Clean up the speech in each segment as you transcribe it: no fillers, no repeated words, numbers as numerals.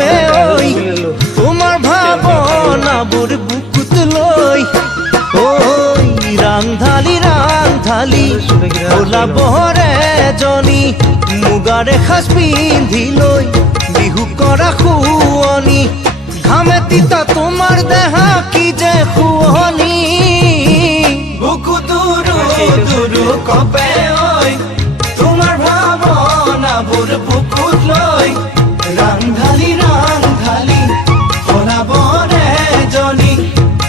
কপে ওই তোমার ভাবনাবোৰ বুকুত লৈ ওই ৰাংধালি ভোলা বহৰে জনী মুগাৰে সাজ পিন্ধি লৈ বিহু কৰা শুৱনি ঘামে তিতা তোমাৰ দেহা কি যে শুৱনি বুকু দুৰু দুৰু কপে ওই তোমাৰ ভাবনাবোৰ বুকুত লৈ ৰাংধালি ভোলা বহৰে জনী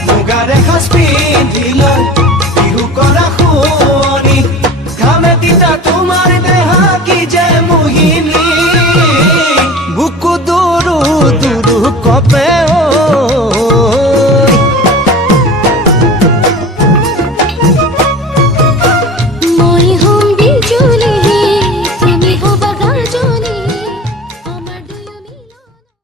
মুগাৰে সাজ পিন্ধি লৈ